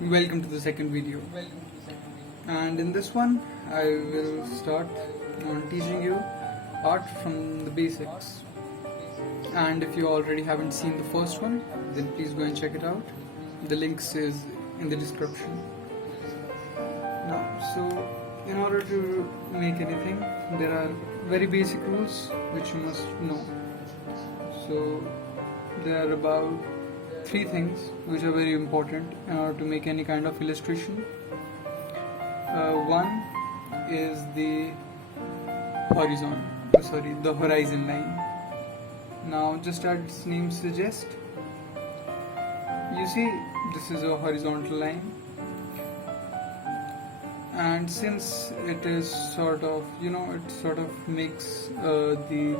Welcome to the second video. And in this one, I will start on teaching you art from the basics. And if you already haven't seen the first one, then please go and check it out. The links is in the description. Now, so in order to make anything, there are very basic rules which you must know. So there are about three things which are very important in order to make any kind of illustration. One is the the horizon line. Now, just as its name suggests, you see this is a horizontal line, and since it is it sort of makes the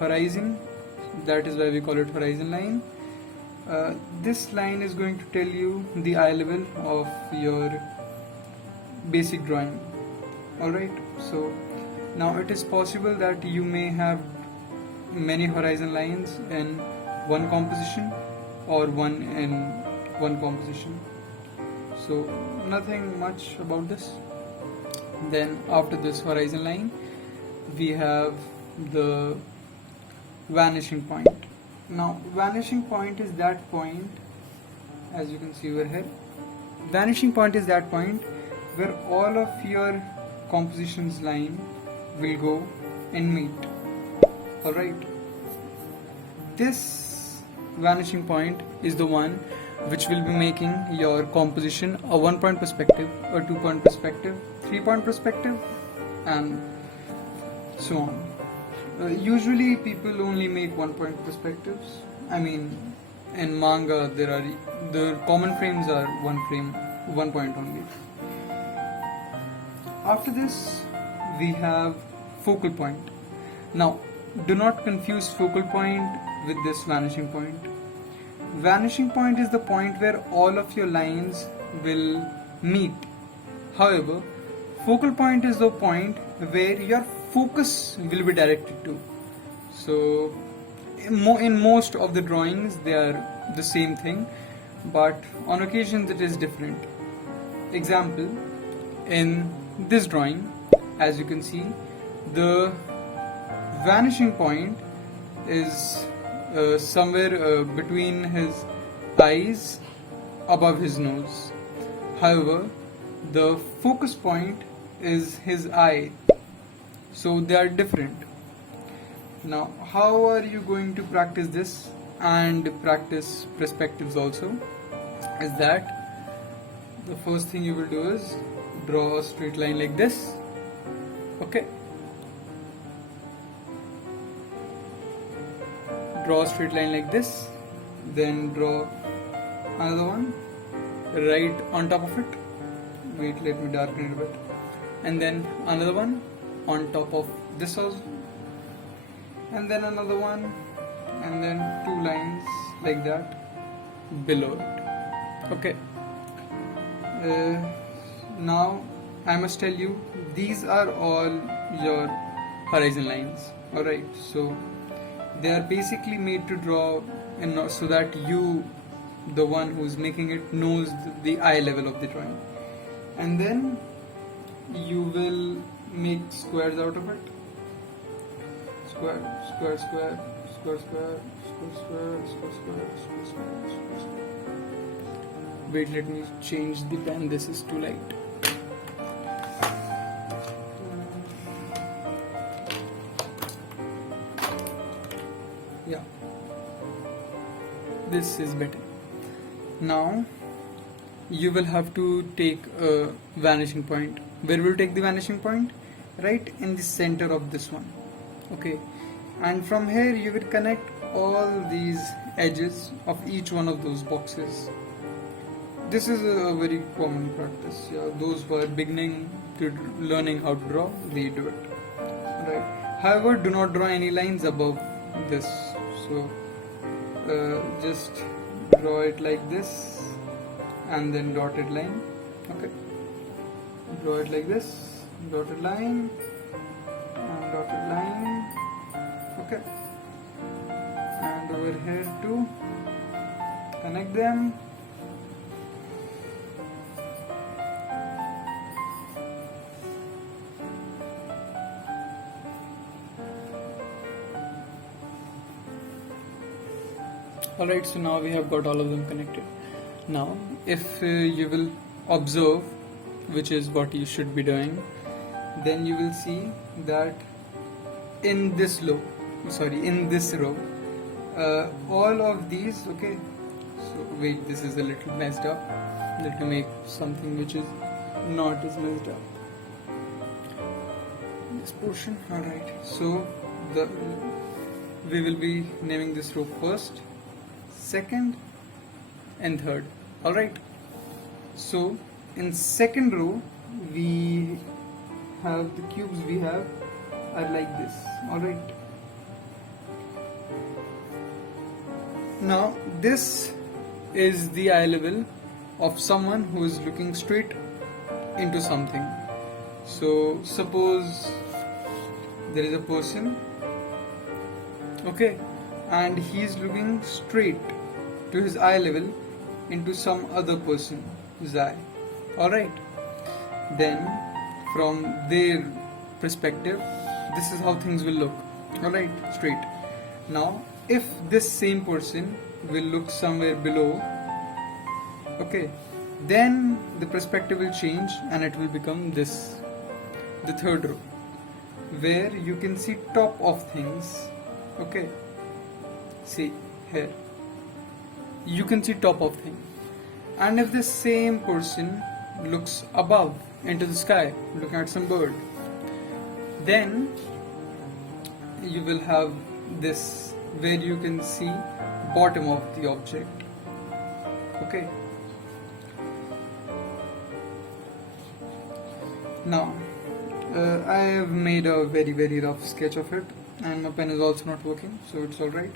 horizon, that is why we call it horizon line. This line is going to tell you the eye level of your basic drawing. Alright, so now it is possible that you may have many horizon lines in one composition or one in one composition. So nothing much about this. Then after this horizon line, we have the vanishing point. Now, vanishing point is that point, as you can see over here. Vanishing point is that point where all of your composition's line will go and meet. Alright. This vanishing point is the one which will be making your composition a 1-point perspective, a 2-point perspective, 3-point perspective, and so on. Usually people only make 1-point perspectives. I mean, in manga the common frames are 1 point only. After this, we have focal point. Now, do not confuse focal point with this vanishing point. Vanishing point is the point where all of your lines will meet. However, focal point is the point where your focus will be directed to. So in most of the drawings they are the same thing, but on occasions it is different. Example, in this drawing, as you can see, the vanishing point is somewhere between his eyes, above his nose. However, the focus point is his eye. So they are different. Now, how are you going to practice this and practice perspectives also? Is that the first thing you will do is draw a straight line like this. Okay. Draw a straight line like this. Then draw another one right on top of it. Wait, let me darken it a bit. And then another one on top of this also, and then another one, and then 2 lines like that below it. Okay. Now I must tell you, these are all your horizon lines. Alright, so they are basically made to draw so that you, the one who is making it, knows the eye level of the drawing. And then you will make squares out of it. Square, square, square, square, square, square, square, square, square, square, square, square. Wait, let me change the pen. This is too light. Yeah, this is better. Now you will have to take a vanishing point. Where will you take the vanishing point? Right in the center of this one. Okay, and from here you will connect all these edges of each one of those boxes. This is a very common practice. Yeah, those who are beginning to learning how to draw, they do it. Right. However, do not draw any lines above this. So just draw it like this, and then dotted line. Okay. Draw it like this, dotted line, and dotted line. Okay. And over here too, connect them. Alright, so now we have got all of them connected. Now, if you will observe, which is what you should be doing, then you will see that in this row, all of these, okay, so wait, this is a little messed up. Let me make something which is not as messed up. This portion, alright, so we will be naming this row first, second and third. Alright, so in second row we have the cubes we have are like this. Alright, now this is the eye level of someone who is looking straight into something. So suppose there is a person, okay, and he is looking straight to his eye level into some other person's eye. Alright, then from their perspective, this is how things will look. Alright, straight. Now if this same person will look somewhere below, okay, then the perspective will change and it will become this, the third row, where you can see top of things. Okay, see here, you can see top of thing. And if this same person looks above into the sky, looking at some bird, then you will have this where you can see bottom of the object. Okay, now I have made a very rough sketch of it, and my pen is also not working, so it's alright.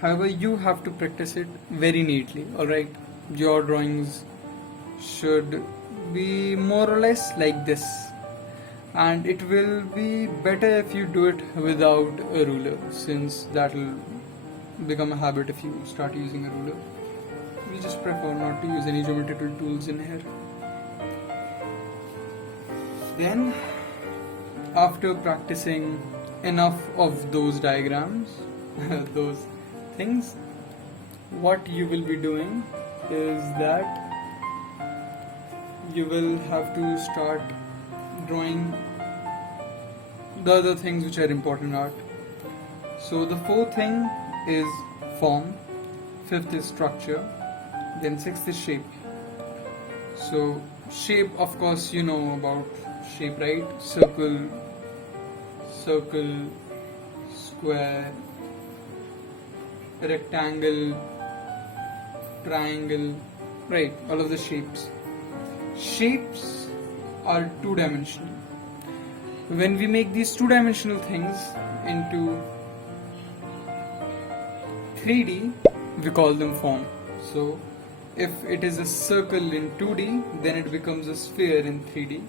However, you have to practice it very neatly. Alright, your drawings should be more or less like this, and it will be better if you do it without a ruler, since that will become a habit if you start using a ruler. We just prefer not to use any geometrical tools in here. Then, after practicing enough of those diagrams, those things, what you will be doing is that you will have to start drawing the other things which are important in art. So the fourth thing is form, fifth is structure, then sixth is shape. So shape, of course you know about shape, right? Circle, square, rectangle, triangle, right? All of the shapes. Shapes are two-dimensional. When we make these two-dimensional things into 3D, we call them form. So if it is a circle in 2D, then it becomes a sphere in 3D,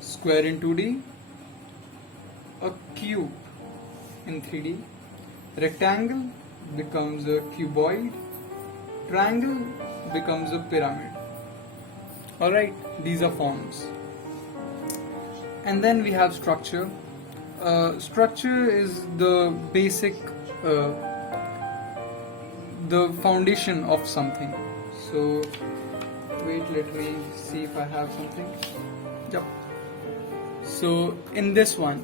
square in 2D, a cube in 3D, rectangle becomes a cuboid, triangle becomes a pyramid. Alright, these are forms. And then we have structure. Structure is the basic, the foundation of something. So wait, let me see if I have something. Yep. So in this one,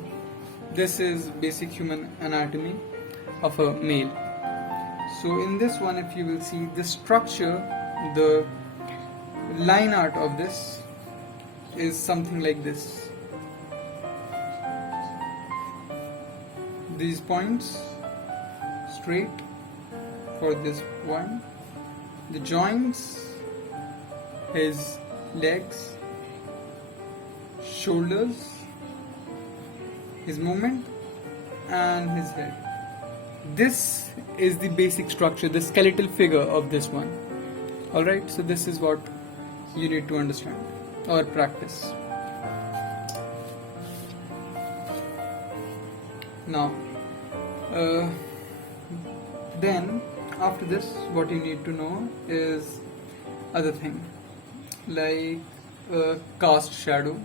this is basic human anatomy of a male. So in this one, if you will see the structure, the line art of this is something like this. These points straight for this one, the joints, his legs, shoulders, his movement, and his head. This is the basic structure, the skeletal figure of this one. Alright, so this is what you need to understand or practice. Now, then after this, what you need to know is other thing like cast shadow,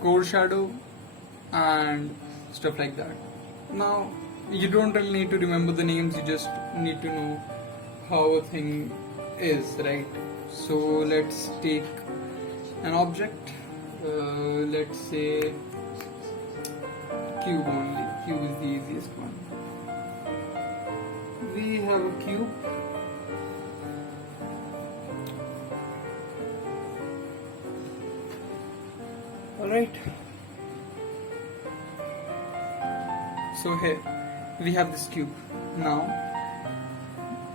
core shadow, and stuff like that. Now, you don't really need to remember the names, you just need to know how a thing is, right? So let's take an object, let's say cube only. Cube is the easiest one. We have a cube. Alright. So here we have this cube. Now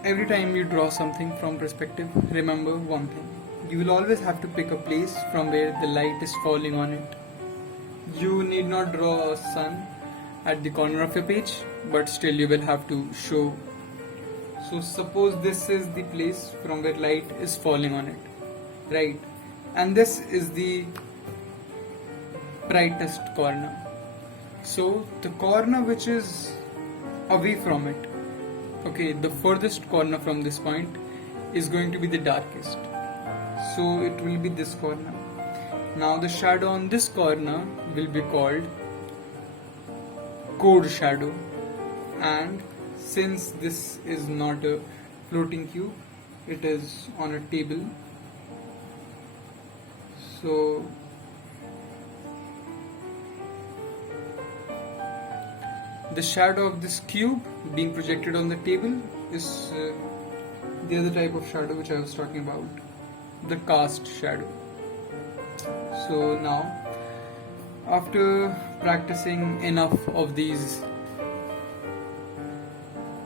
every time you draw something from perspective, remember one thing. You will always have to pick a place from where the light is falling on it. You need not draw a sun at the corner of your page, but still you will have to show. So suppose this is the place from where light is falling on it, right? And this is the brightest corner. So the corner which is away from it, okay, the furthest corner from this point is going to be the darkest. So it will be this corner. Now the shadow on this corner will be called code shadow, and since this is not a floating cube, it is on a table, so the shadow of this cube being projected on the table is the other type of shadow which I was talking about, the cast shadow. So now, after practicing enough of these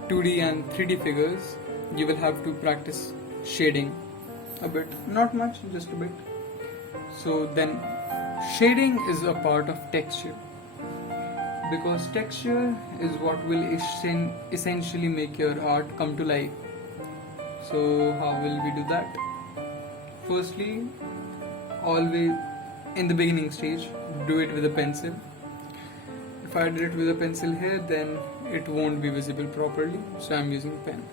2D and 3D figures, you will have to practice shading a bit, not much, just a bit. So then shading is a part of texture, because texture is what will essentially make your art come to life. So how will we do that? Firstly, always in the beginning stage, do it with a pencil. If I did it with a pencil here, then it won't be visible properly, so I'm using a pen.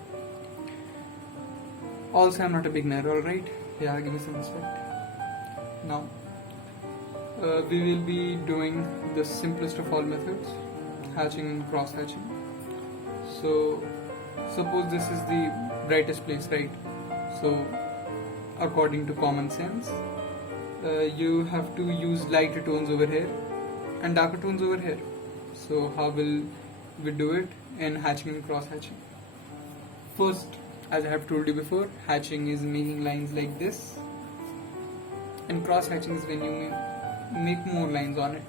Also, I'm not a beginner, alright? Yeah, give me some respect. Now, we will be doing the simplest of all methods, hatching and cross hatching. So, suppose this is the brightest place, right? So, according to common sense, you have to use lighter tones over here and darker tones over here. So how will we do it in hatching and cross hatching? First, as I have told you before, hatching is making lines like this, and cross hatching is when you make more lines on it,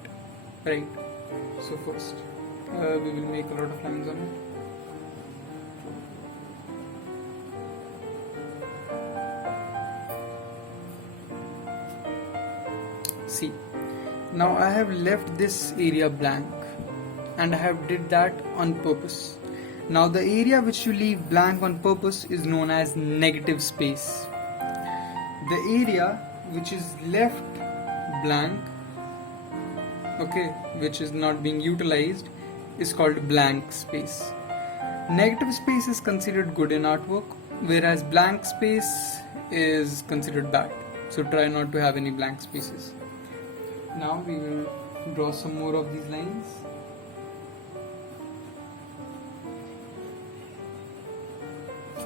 right? So first, we will make a lot of lines on it. See, now I have left this area blank, and I have did that on purpose. Now the area which you leave blank on purpose is known as negative space. The area which is left blank, okay, which is not being utilized, is called blank space. Negative space is considered good in artwork, whereas blank space is considered bad. So try not to have any blank spaces. Now we will draw some more of these lines.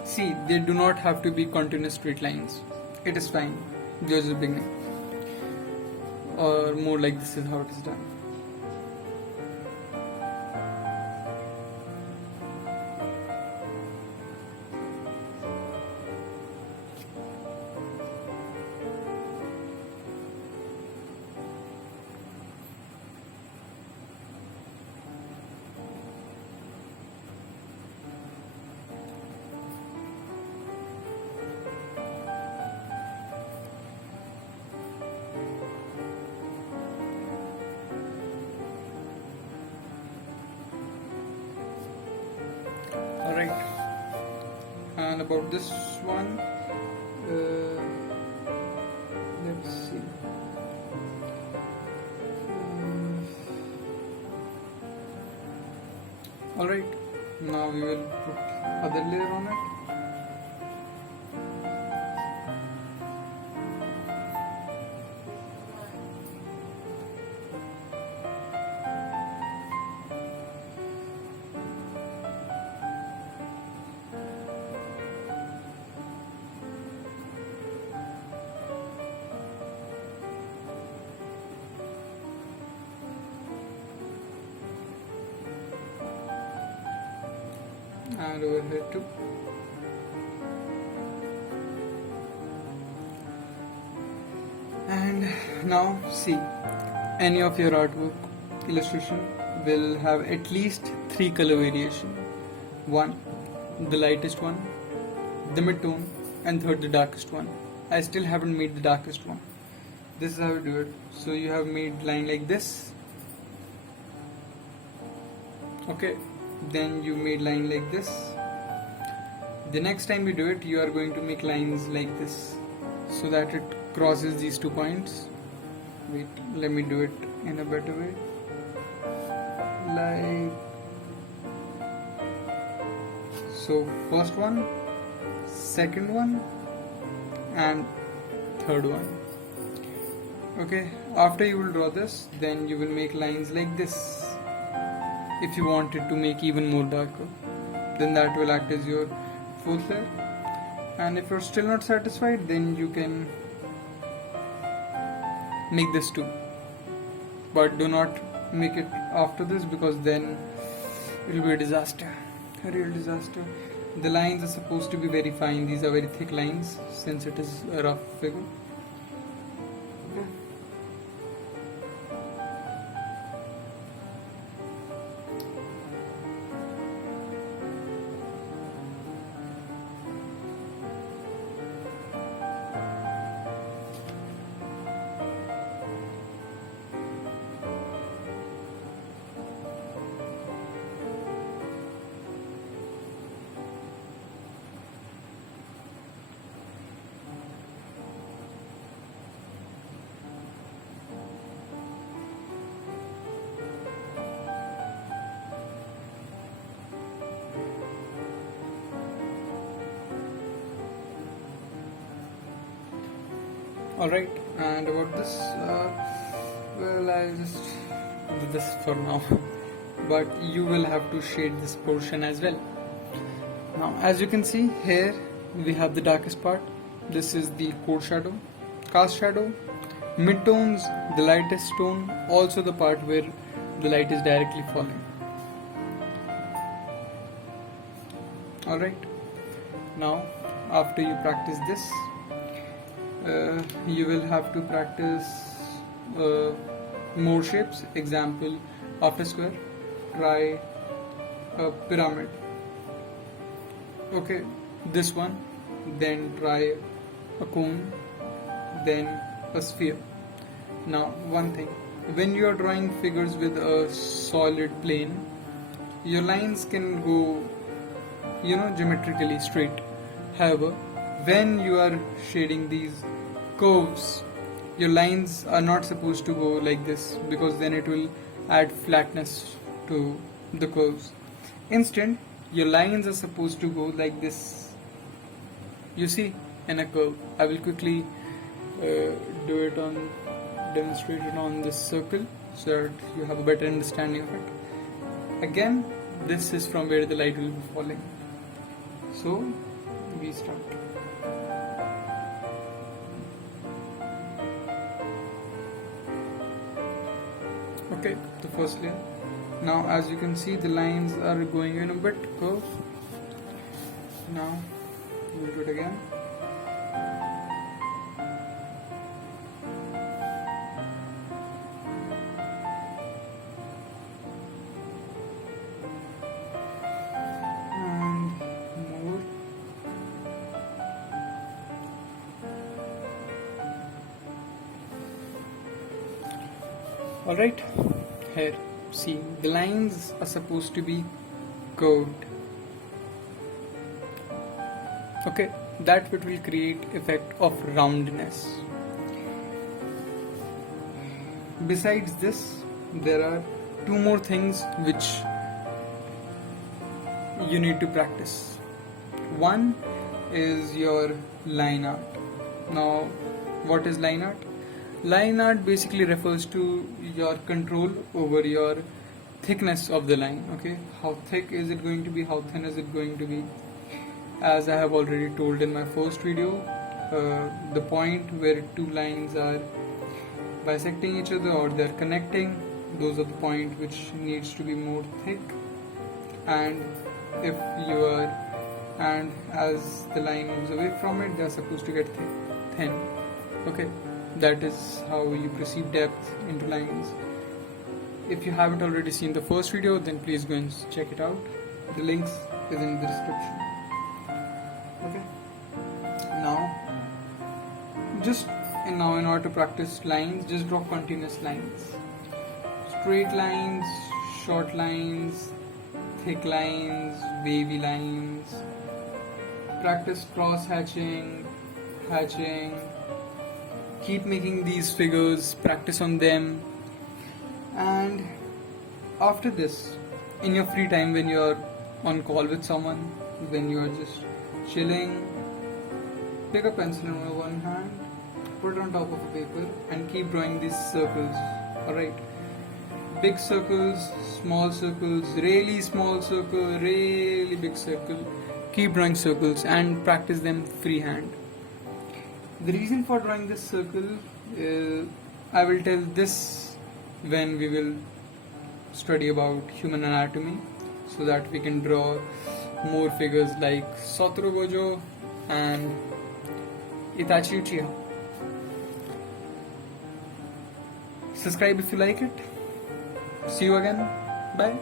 See, they do not have to be continuous straight lines. It is fine. Just the beginning. Or more like this is how it is done. Alright, and about this one, let's see. Alright, now we will put other layer on it. and over here too. And now see, any of your artwork illustration will have at least 3 color variation. One, the lightest one, the mid-tone, and third, the darkest one. I still haven't made the darkest one. This is how you do it. So you have made line like this. Okay, then you made line like this. The next time you do it, you are going to make lines like this, so that it crosses these 2 points. Wait, let me do it in a better way. Like so, first one, second one, and third one. Okay, after you will draw this, then you will make lines like this. If you want it to make even more darker, then that will act as your 4th layer. And if you're still not satisfied, then you can make this too, but do not make it after this, because then it will be a disaster, a real disaster. The lines are supposed to be very fine. These are very thick lines since it is a rough figure. Okay. Alright, and about this, well, I just do this for now, but you will have to shade this portion as well. Now, as you can see here, we have the darkest part. This is the core shadow, cast shadow, mid-tones, the lightest tone, also the part where the light is directly falling. Alright, now after you practice this, you will have to practice more shapes. Example, after square, try a pyramid. Okay, this one, then try a cone, then a sphere. Now, one thing, when you are drawing figures with a solid plane, your lines can go, geometrically straight. However, when you are shading these curves, your lines are not supposed to go like this, because then it will add flatness to the curves. Instead, your lines are supposed to go like this. You see, in a curve. I will quickly demonstrate it on this circle, so that you have a better understanding of it. Again, this is from where the light will be falling. So, we start. Okay, the first layer. Now, as you can see, the lines are going in a bit curved. Now, we'll do it again. And more. Alright, here, see, the lines are supposed to be curved. Okay, that will create effect of roundness. Besides this, there are 2 more things which you need to practice. One is your line art. Now, what is line art? Line art basically refers to your control over your thickness of the line. Okay, how thick is it going to be, how thin is it going to be? As I have already told in my first video, the point where 2 lines are bisecting each other or they are connecting, those are the point which needs to be more thick, and if you are, and as the line moves away from it, they are supposed to get thin. Okay, that is how you perceive depth into lines. If you haven't already seen the first video, then please go and check it out. The links is in the description. Okay, now in order to practice lines, just draw continuous lines, straight lines, short lines, thick lines, wavy lines. Practice cross hatching, keep making these figures, practice on them. And after this, in your free time, when you're on call with someone, when you're just chilling, pick a pencil in one hand, put it on top of a paper, and keep drawing these circles. Alright, big circles, small circles, really small circle, really big circle. Keep drawing circles and practice them freehand. The reason for drawing this circle, I will tell this when we will study about human anatomy, so that we can draw more figures like Satoru Gojo and Itachi Uchiha. Subscribe if you like it. See you again. Bye.